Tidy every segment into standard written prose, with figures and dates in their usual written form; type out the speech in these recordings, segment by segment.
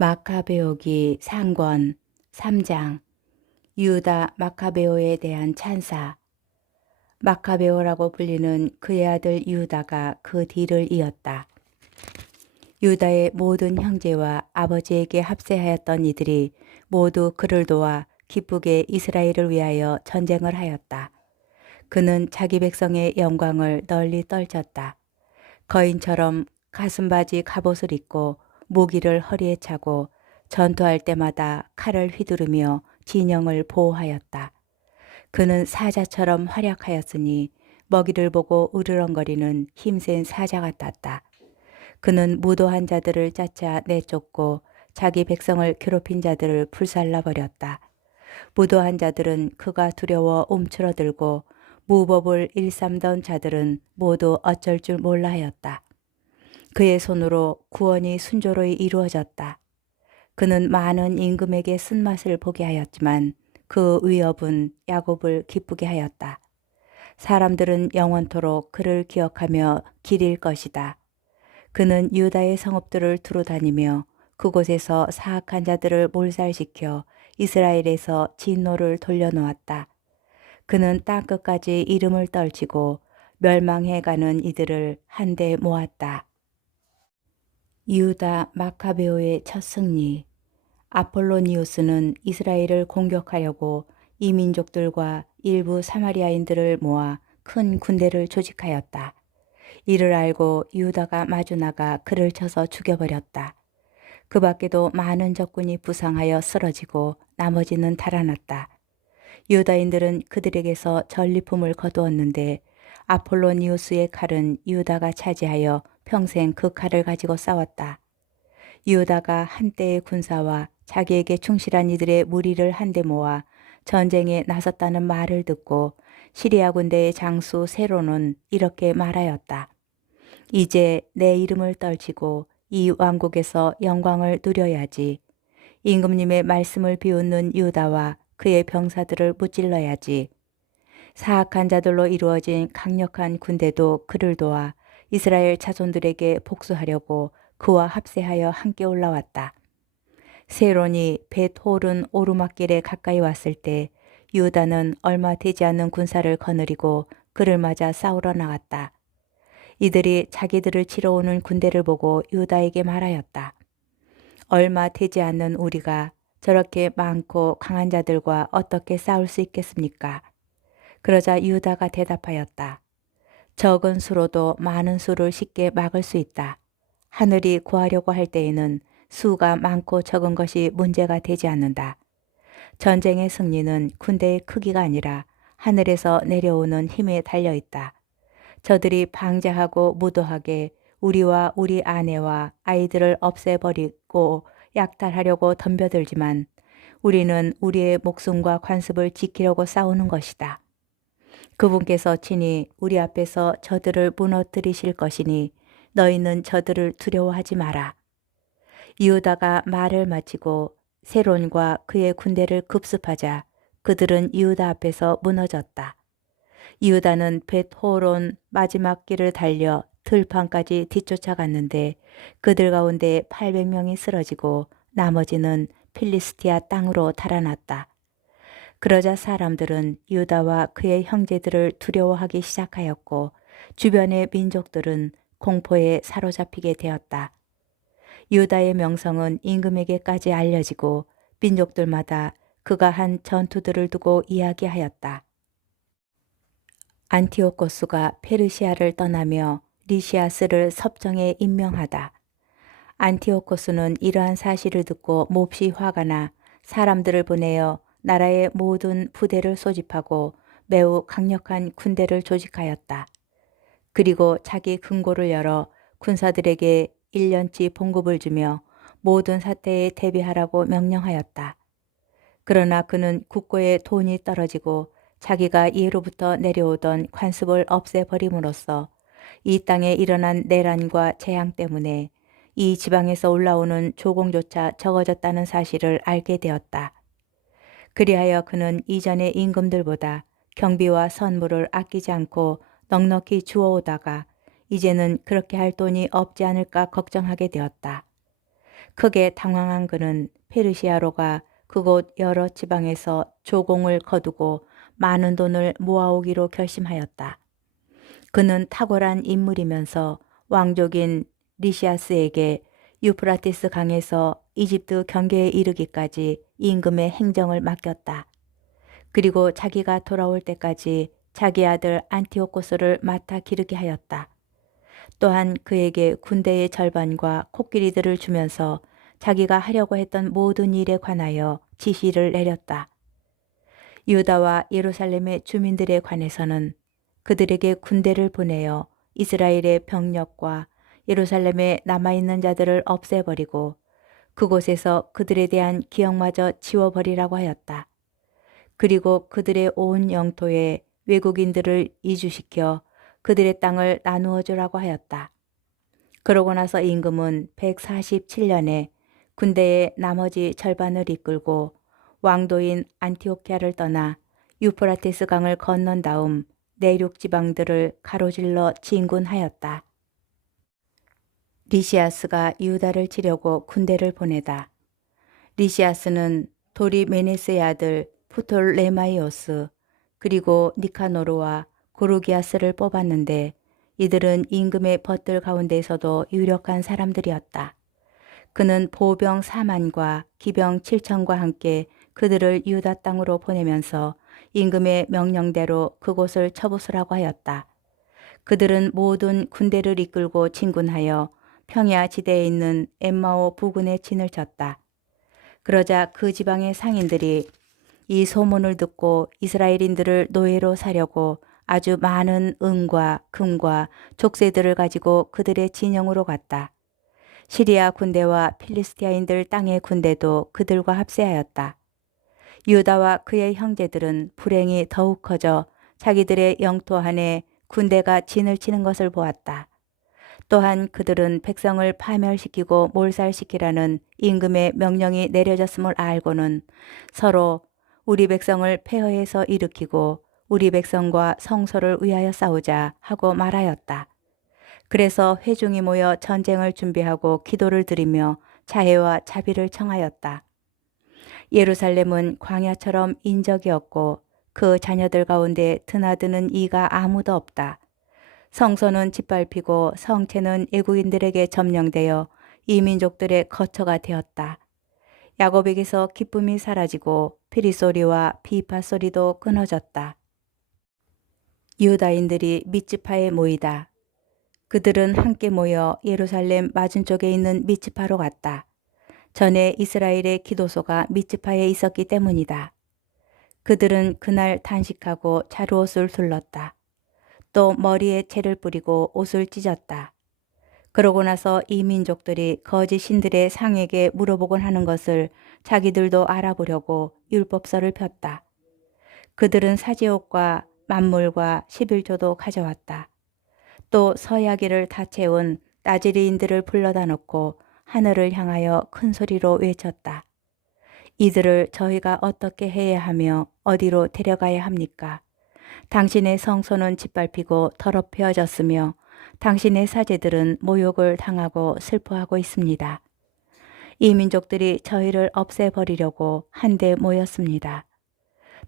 마카베오기 상권 3장 유다 마카베오에 대한 찬사. 마카베오라고 불리는 그의 아들 유다가 그 뒤를 이었다. 유다의 모든 형제와 아버지에게 합세하였던 이들이 모두 그를 도와 기쁘게 이스라엘을 위하여 전쟁을 하였다. 그는 자기 백성의 영광을 널리 떨쳤다. 거인처럼 가슴바지 갑옷을 입고 무기를 허리에 차고 전투할 때마다 칼을 휘두르며 진영을 보호하였다. 그는 사자처럼 활약하였으니 먹이를 보고 으르렁거리는 힘센 사자 같았다. 그는 무도한 자들을 짜차 내쫓고 자기 백성을 괴롭힌 자들을 불살라 버렸다. 무도한 자들은 그가 두려워 움츠러들고 무법을 일삼던 자들은 모두 어쩔 줄 몰라 하였다. 그의 손으로 구원이 순조로이 이루어졌다. 그는 많은 임금에게 쓴맛을 보게 하였지만 그 위협은 야곱을 기쁘게 하였다. 사람들은 영원토록 그를 기억하며 기릴 것이다. 그는 유다의 성읍들을 두루 다니며 그곳에서 사악한 자들을 몰살시켜 이스라엘에서 진노를 돌려놓았다. 그는 땅끝까지 이름을 떨치고 멸망해가는 이들을 한데 모았다. 유다 마카베오의 첫 승리. 아폴로니우스는 이스라엘을 공격하려고 이 민족들과 일부 사마리아인들을 모아 큰 군대를 조직하였다. 이를 알고 유다가 마주 나가 그를 쳐서 죽여버렸다. 그 밖에도 많은 적군이 부상하여 쓰러지고 나머지는 달아났다. 유다인들은 그들에게서 전리품을 거두었는데 아폴로니우스의 칼은 유다가 차지하여 평생 그 칼을 가지고 싸웠다. 유다가 한때의 군사와 자기에게 충실한 이들의 무리를 한데 모아 전쟁에 나섰다는 말을 듣고 시리아 군대의 장수 세론은 이렇게 말하였다. 이제 내 이름을 떨치고 이 왕국에서 영광을 누려야지. 임금님의 말씀을 비웃는 유다와 그의 병사들을 무찔러야지. 사악한 자들로 이루어진 강력한 군대도 그를 도와 이스라엘 자손들에게 복수하려고 그와 합세하여 함께 올라왔다. 세론이 벳호른 오르막길에 가까이 왔을 때 유다는 얼마 되지 않는 군사를 거느리고 그를 맞아 싸우러 나갔다. 이들이 자기들을 치러 오는 군대를 보고 유다에게 말하였다. 얼마 되지 않는 우리가 저렇게 많고 강한 자들과 어떻게 싸울 수 있겠습니까? 그러자 유다가 대답하였다. 적은 수로도 많은 수를 쉽게 막을 수 있다. 하늘이 구하려고 할 때에는 수가 많고 적은 것이 문제가 되지 않는다. 전쟁의 승리는 군대의 크기가 아니라 하늘에서 내려오는 힘에 달려 있다. 저들이 방자하고 무도하게 우리와 우리 아내와 아이들을 없애버리고 약탈하려고 덤벼들지만 우리는 우리의 목숨과 관습을 지키려고 싸우는 것이다. 그분께서 친히 우리 앞에서 저들을 무너뜨리실 것이니 너희는 저들을 두려워하지 마라. 유다가 말을 마치고 세론과 그의 군대를 급습하자 그들은 유다 앞에서 무너졌다. 유다는 벳호론 마지막 길을 달려 들판까지 뒤쫓아갔는데 그들 가운데 800명이 쓰러지고 나머지는 필리스티아 땅으로 달아났다. 그러자 사람들은 유다와 그의 형제들을 두려워하기 시작하였고 주변의 민족들은 공포에 사로잡히게 되었다. 유다의 명성은 임금에게까지 알려지고 민족들마다 그가 한 전투들을 두고 이야기하였다. 안티오코스가 페르시아를 떠나며 리시아스를 섭정에 임명하다. 안티오코스는 이러한 사실을 듣고 몹시 화가 나 사람들을 보내어 나라의 모든 부대를 소집하고 매우 강력한 군대를 조직하였다. 그리고 자기 금고를 열어 군사들에게 1년치 봉급을 주며 모든 사태에 대비하라고 명령하였다. 그러나 그는 국고에 돈이 떨어지고 자기가 예로부터 내려오던 관습을 없애버림으로써 이 땅에 일어난 내란과 재앙 때문에 이 지방에서 올라오는 조공조차 적어졌다는 사실을 알게 되었다. 그리하여 그는 이전의 임금들보다 경비와 선물을 아끼지 않고 넉넉히 주워오다가 이제는 그렇게 할 돈이 없지 않을까 걱정하게 되었다. 크게 당황한 그는 페르시아로가 그곳 여러 지방에서 조공을 거두고 많은 돈을 모아오기로 결심하였다. 그는 탁월한 인물이면서 왕족인 리시아스에게 유프라티스 강에서 이집트 경계에 이르기까지 임금의 행정을 맡겼다. 그리고 자기가 돌아올 때까지 자기 아들 안티오코스를 맡아 기르게 하였다. 또한 그에게 군대의 절반과 코끼리들을 주면서 자기가 하려고 했던 모든 일에 관하여 지시를 내렸다. 유다와 예루살렘의 주민들에 관해서는 그들에게 군대를 보내어 이스라엘의 병력과 예루살렘에 남아있는 자들을 없애버리고 그곳에서 그들에 대한 기억마저 지워버리라고 하였다. 그리고 그들의 온 영토에 외국인들을 이주시켜 그들의 땅을 나누어 주라고 하였다. 그러고 나서 임금은 147년에 군대의 나머지 절반을 이끌고 왕도인 안티오키아를 떠나 유프라테스 강을 건넌 다음 내륙 지방들을 가로질러 진군하였다. 리시아스가 유다를 치려고 군대를 보내다. 리시아스는 도리메네스의 아들 프톨레마이오스 그리고 니카노르와 고르기아스를 뽑았는데 이들은 임금의 벗들 가운데서도 유력한 사람들이었다. 그는 보병 4만과 기병 7천과 함께 그들을 유다 땅으로 보내면서 임금의 명령대로 그곳을 쳐부수라고 하였다. 그들은 모든 군대를 이끌고 진군하여 평야 지대에 있는 엠마오 부근에 진을 쳤다. 그러자 그 지방의 상인들이 이 소문을 듣고 이스라엘인들을 노예로 사려고 아주 많은 은과 금과 족쇄들을 가지고 그들의 진영으로 갔다. 시리아 군대와 필리스티아인들 땅의 군대도 그들과 합세하였다. 유다와 그의 형제들은 불행이 더욱 커져 자기들의 영토 안에 군대가 진을 치는 것을 보았다. 또한 그들은 백성을 파멸시키고 몰살시키라는 임금의 명령이 내려졌음을 알고는 서로 우리 백성을 폐허해서 일으키고 우리 백성과 성소를 위하여 싸우자 하고 말하였다. 그래서 회중이 모여 전쟁을 준비하고 기도를 드리며 자애와 자비를 청하였다. 예루살렘은 광야처럼 인적이 없고 그 자녀들 가운데 드나드는 이가 아무도 없다. 성소는 짓밟히고 성체는 애국인들에게 점령되어 이민족들의 거처가 되었다. 야곱에게서 기쁨이 사라지고 피리 소리와 비파 소리도 끊어졌다. 유다인들이 미츠파에 모이다. 그들은 함께 모여 예루살렘 맞은쪽에 있는 미츠파로 갔다. 전에 이스라엘의 기도소가 미츠파에 있었기 때문이다. 그들은 그날 단식하고 자루옷을 둘렀다. 또 머리에 채를 뿌리고 옷을 찢었다. 그러고 나서 이 민족들이 거짓 신들의 상에게 물어보곤 하는 것을 자기들도 알아보려고 율법서를 폈다. 그들은 사제옷과 만물과 11조도 가져왔다. 또 서야기를 다 채운 나지리인들을 불러다 놓고 하늘을 향하여 큰 소리로 외쳤다. 이들을 저희가 어떻게 해야 하며 어디로 데려가야 합니까? 당신의 성소는 짓밟히고 더럽혀졌으며 당신의 사제들은 모욕을 당하고 슬퍼하고 있습니다. 이 민족들이 저희를 없애버리려고 한데 모였습니다.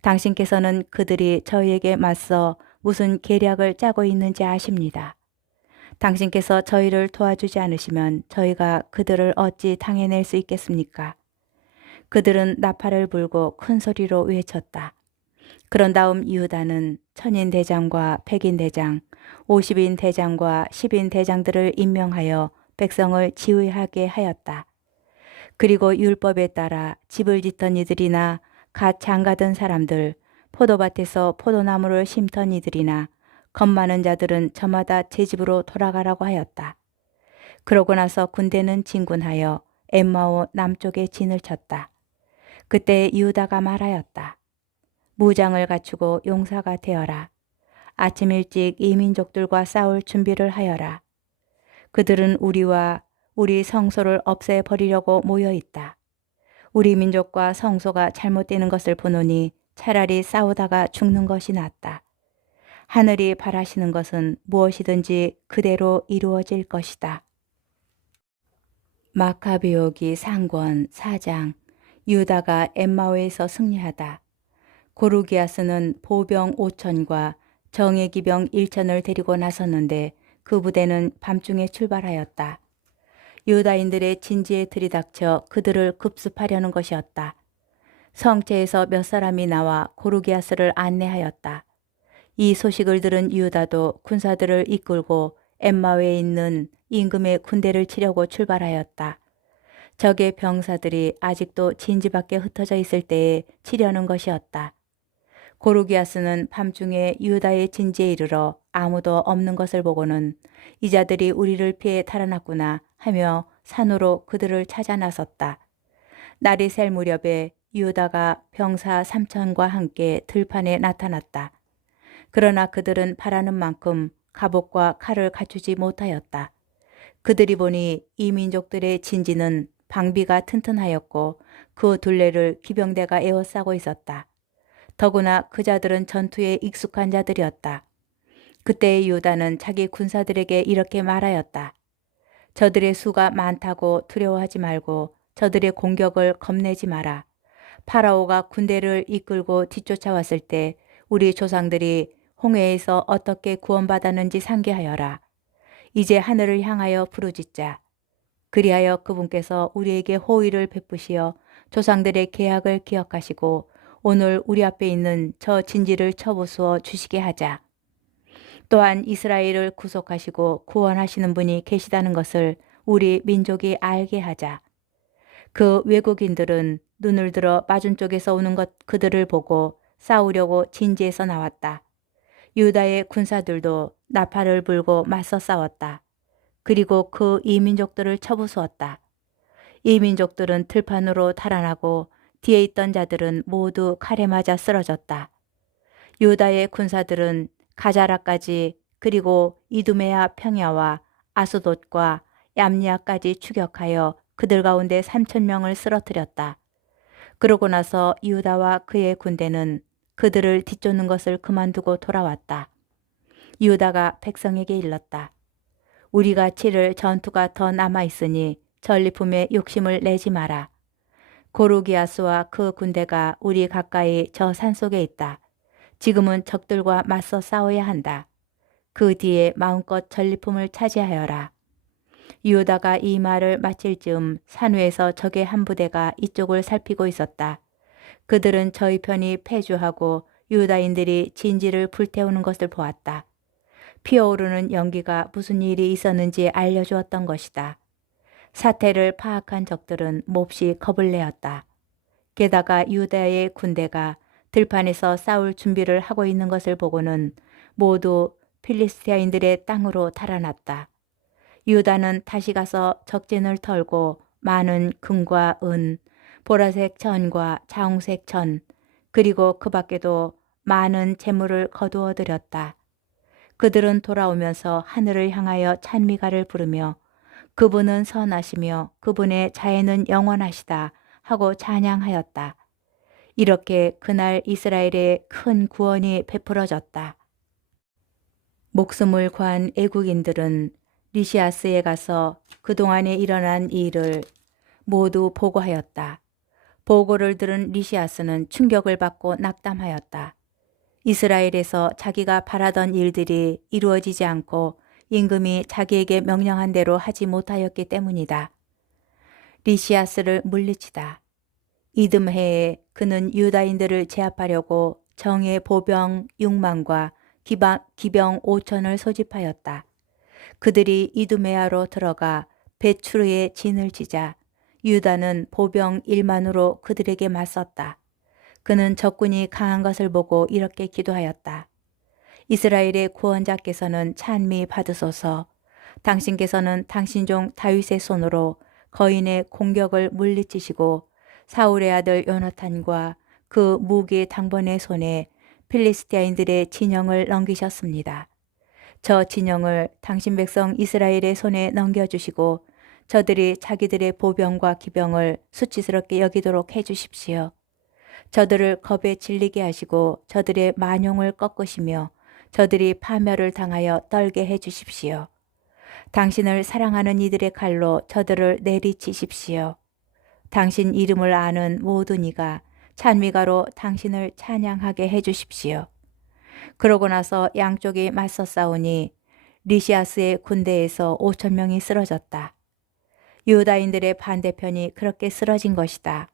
당신께서는 그들이 저희에게 맞서 무슨 계략을 짜고 있는지 아십니다. 당신께서 저희를 도와주지 않으시면 저희가 그들을 어찌 당해낼 수 있겠습니까? 그들은 나팔을 불고 큰 소리로 외쳤다. 그런 다음 유다는 천인 대장과 백인 대장, 50인 대장과 10인 대장들을 임명하여 백성을 지휘하게 하였다. 그리고 율법에 따라 집을 짓던 이들이나 갓 장가든 사람들, 포도밭에서 포도나무를 심던 이들이나 겁 많은 자들은 저마다 제 집으로 돌아가라고 하였다. 그러고 나서 군대는 진군하여 엠마오 남쪽에 진을 쳤다. 그때 유다가 말하였다. 무장을 갖추고 용사가 되어라. 아침 일찍 이 민족들과 싸울 준비를 하여라. 그들은 우리와 우리 성소를 없애버리려고 모여있다. 우리 민족과 성소가 잘못되는 것을 보노니 차라리 싸우다가 죽는 것이 낫다. 하늘이 바라시는 것은 무엇이든지 그대로 이루어질 것이다. 마카베오기 상권 4장. 유다가 엠마오에서 승리하다. 고르기아스는 보병 5천과 정예 기병 1천을 데리고 나섰는데 그 부대는 밤중에 출발하였다. 유다인들의 진지에 들이닥쳐 그들을 급습하려는 것이었다. 성체에서 몇 사람이 나와 고르기아스를 안내하였다. 이 소식을 들은 유다도 군사들을 이끌고 엠마오에 있는 임금의 군대를 치려고 출발하였다. 적의 병사들이 아직도 진지 밖에 흩어져 있을 때에 치려는 것이었다. 고르기아스는 밤중에 유다의 진지에 이르러 아무도 없는 것을 보고는 이 자들이 우리를 피해 달아났구나 하며 산으로 그들을 찾아 나섰다. 날이 셀 무렵에 유다가 병사 3천과 함께 들판에 나타났다. 그러나 그들은 바라는 만큼 갑옷과 칼을 갖추지 못하였다. 그들이 보니 이 민족들의 진지는 방비가 튼튼하였고 그 둘레를 기병대가 에워싸고 있었다. 더구나 그 자들은 전투에 익숙한 자들이었다. 그때 유다는 자기 군사들에게 이렇게 말하였다. 저들의 수가 많다고 두려워하지 말고 저들의 공격을 겁내지 마라. 파라오가 군대를 이끌고 뒤쫓아왔을 때 우리 조상들이 홍해에서 어떻게 구원받았는지 상기하여라. 이제 하늘을 향하여 부르짖자. 그리하여 그분께서 우리에게 호의를 베푸시어 조상들의 계약을 기억하시고 오늘 우리 앞에 있는 저 진지를 쳐부수어 주시게 하자. 또한 이스라엘을 구속하시고 구원하시는 분이 계시다는 것을 우리 민족이 알게 하자. 그 외국인들은 눈을 들어 맞은 쪽에서 오는 그들을 보고 싸우려고 진지에서 나왔다. 유다의 군사들도 나팔을 불고 맞서 싸웠다. 그리고 그 이민족들을 쳐부수었다. 이민족들은 들판으로 달아나고 뒤에 있던 자들은 모두 칼에 맞아 쓰러졌다. 유다의 군사들은 가자라까지 그리고 이두메아 평야와 아스돗과 얌니아까지 추격하여 그들 가운데 3천 명을 쓰러뜨렸다. 그러고 나서 유다와 그의 군대는 그들을 뒤쫓는 것을 그만두고 돌아왔다. 유다가 백성에게 일렀다. 우리가 치를 전투가 더 남아있으니 전리품에 욕심을 내지 마라. 고르기아스와 그 군대가 우리 가까이 저 산속에 있다. 지금은 적들과 맞서 싸워야 한다. 그 뒤에 마음껏 전리품을 차지하여라. 유다가 이 말을 마칠 즈음 산 위에서 적의 한 부대가 이쪽을 살피고 있었다. 그들은 저희 편이 패주하고 유다인들이 진지를 불태우는 것을 보았다. 피어오르는 연기가 무슨 일이 있었는지 알려주었던 것이다. 사태를 파악한 적들은 몹시 겁을 내었다. 게다가 유다의 군대가 들판에서 싸울 준비를 하고 있는 것을 보고는 모두 필리스티아인들의 땅으로 달아났다. 유다는 다시 가서 적진을 털고 많은 금과 은, 보라색 천과 자홍색 천, 그리고 그 밖에도 많은 재물을 거두어 들였다. 그들은 돌아오면서 하늘을 향하여 찬미가를 부르며 그분은 선하시며 그분의 자애는 영원하시다 하고 찬양하였다. 이렇게 그날 이스라엘에 큰 구원이 베풀어졌다. 목숨을 구한 애국인들은 리시아스에 가서 그동안에 일어난 일을 모두 보고하였다. 보고를 들은 리시아스는 충격을 받고 낙담하였다. 이스라엘에서 자기가 바라던 일들이 이루어지지 않고 임금이 자기에게 명령한 대로 하지 못하였기 때문이다. 리시아스를 물리치다. 이듬해에 그는 유다인들을 제압하려고 정예 보병 6만과 기병 5천을 소집하였다. 그들이 이두메아로 들어가 베추르에 진을 치자 유다는 보병 1만으로 그들에게 맞섰다. 그는 적군이 강한 것을 보고 이렇게 기도하였다. 이스라엘의 구원자께서는 찬미 받으소서. 당신께서는 당신 종 다윗의 손으로 거인의 공격을 물리치시고 사울의 아들 요나탄과 그 무기 당번의 손에 필리스티아인들의 진영을 넘기셨습니다. 저 진영을 당신 백성 이스라엘의 손에 넘겨주시고 저들이 자기들의 보병과 기병을 수치스럽게 여기도록 해주십시오. 저들을 겁에 질리게 하시고 저들의 만용을 꺾으시며 저들이 파멸을 당하여 떨게 해주십시오. 당신을 사랑하는 이들의 칼로 저들을 내리치십시오. 당신 이름을 아는 모든 이가 찬미가로 당신을 찬양하게 해주십시오. 그러고 나서 양쪽이 맞서 싸우니 리시아스의 군대에서 5천 명이 쓰러졌다. 유다인들의 반대편이 그렇게 쓰러진 것이다.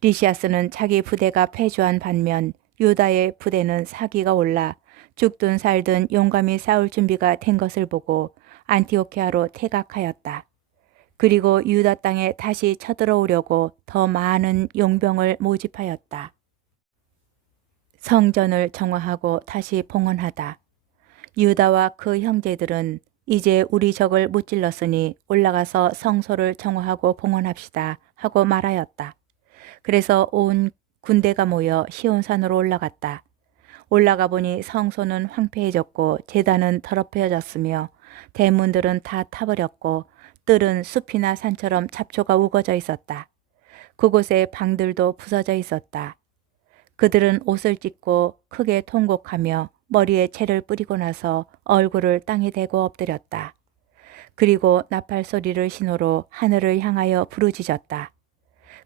리시아스는 자기 부대가 패주한 반면 유다의 부대는 사기가 올라 죽든 살든 용감히 싸울 준비가 된 것을 보고 안티오키아로 퇴각하였다. 그리고 유다 땅에 다시 쳐들어오려고 더 많은 용병을 모집하였다. 성전을 정화하고 다시 봉헌하다. 유다와 그 형제들은 이제 우리 적을 무찔렀으니 올라가서 성소를 정화하고 봉헌합시다 하고 말하였다. 그래서 온 군대가 모여 시온산으로 올라갔다. 올라가 보니 성소는 황폐해졌고 제단은 더럽혀졌으며 대문들은 다 타버렸고 뜰은 숲이나 산처럼 잡초가 우거져 있었다. 그곳에 방들도 부서져 있었다. 그들은 옷을 찢고 크게 통곡하며 머리에 채를 뿌리고 나서 얼굴을 땅에 대고 엎드렸다. 그리고 나팔 소리를 신호로 하늘을 향하여 부르짖었다.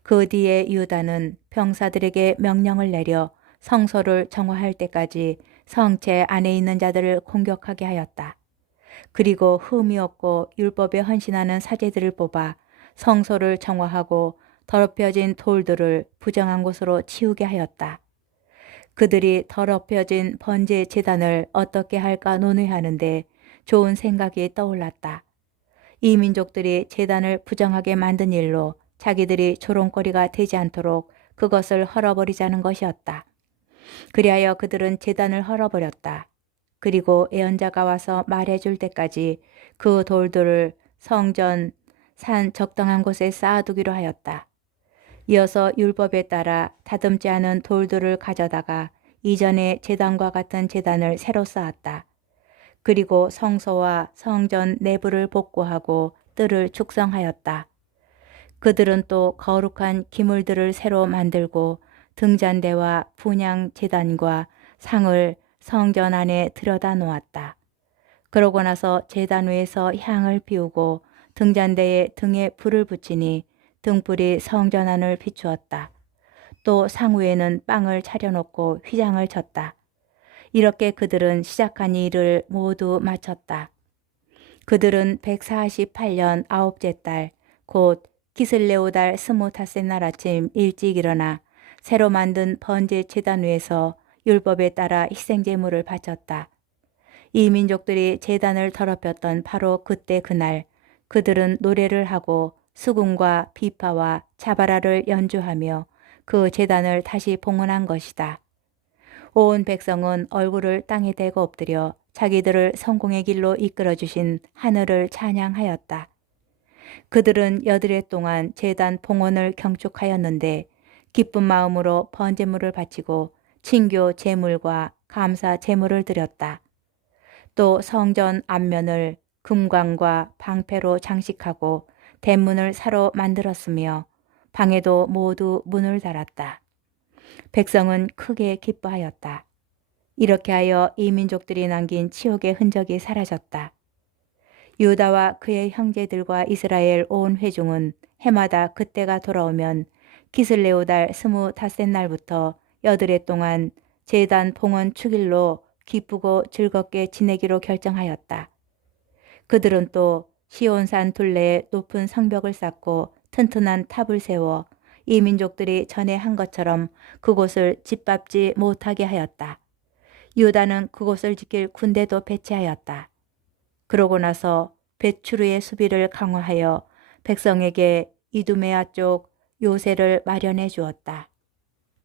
그 뒤에 유다는 병사들에게 명령을 내려 성소를 정화할 때까지 성체 안에 있는 자들을 공격하게 하였다. 그리고 흠이 없고 율법에 헌신하는 사제들을 뽑아 성소를 정화하고 더럽혀진 돌들을 부정한 곳으로 치우게 하였다. 그들이 더럽혀진 번제 제단을 어떻게 할까 논의하는데 좋은 생각이 떠올랐다. 이 민족들이 제단을 부정하게 만든 일로 자기들이 조롱거리가 되지 않도록 그것을 헐어버리자는 것이었다. 그리하여 그들은 제단을 헐어버렸다. 그리고 예언자가 와서 말해줄 때까지 그 돌들을 성전 산 적당한 곳에 쌓아두기로 하였다. 이어서 율법에 따라 다듬지 않은 돌들을 가져다가 이전의 제단과 같은 제단을 새로 쌓았다. 그리고 성소와 성전 내부를 복구하고 뜰을 축성하였다. 그들은 또 거룩한 기물들을 새로 만들고 등잔대와 분향 제단과 상을 성전 안에 들여다 놓았다. 그러고 나서 제단 위에서 향을 피우고 등잔대에 등에 불을 붙이니 등불이 성전 안을 비추었다. 또 상위에는 빵을 차려놓고 휘장을 쳤다. 이렇게 그들은 시작한 일을 모두 마쳤다. 그들은 148년 아홉째 달 곧 기슬레오 달 스무닷새 날 아침 일찍 일어나 새로 만든 번제 제단 위에서 율법에 따라 희생제물을 바쳤다. 이 민족들이 제단을 더럽혔던 바로 그때 그날 그들은 노래를 하고 수금과 비파와 자바라를 연주하며 그 제단을 다시 봉헌한 것이다. 온 백성은 얼굴을 땅에 대고 엎드려 자기들을 성공의 길로 이끌어 주신 하늘을 찬양하였다. 그들은 여드레 동안 제단 봉헌을 경축하였는데 기쁜 마음으로 번제물을 바치고 친교 제물과 감사 제물을 드렸다. 또 성전 앞면을 금광과 방패로 장식하고 대문을 새로 만들었으며 방에도 모두 문을 달았다. 백성은 크게 기뻐하였다. 이렇게 하여 이 민족들이 남긴 치욕의 흔적이 사라졌다. 유다와 그의 형제들과 이스라엘 온 회중은 해마다 그때가 돌아오면 기슬레오 달 스무닷새 날부터 여드레 동안 제단 봉헌 축일로 기쁘고 즐겁게 지내기로 결정하였다. 그들은 또 시온산 둘레에 높은 성벽을 쌓고 튼튼한 탑을 세워 이 민족들이 전에 한 것처럼 그곳을 짓밟지 못하게 하였다. 유다는 그곳을 지킬 군대도 배치하였다. 그러고 나서 벳추르의 수비를 강화하여 백성에게 이두메아 쪽 요새를 마련해 주었다.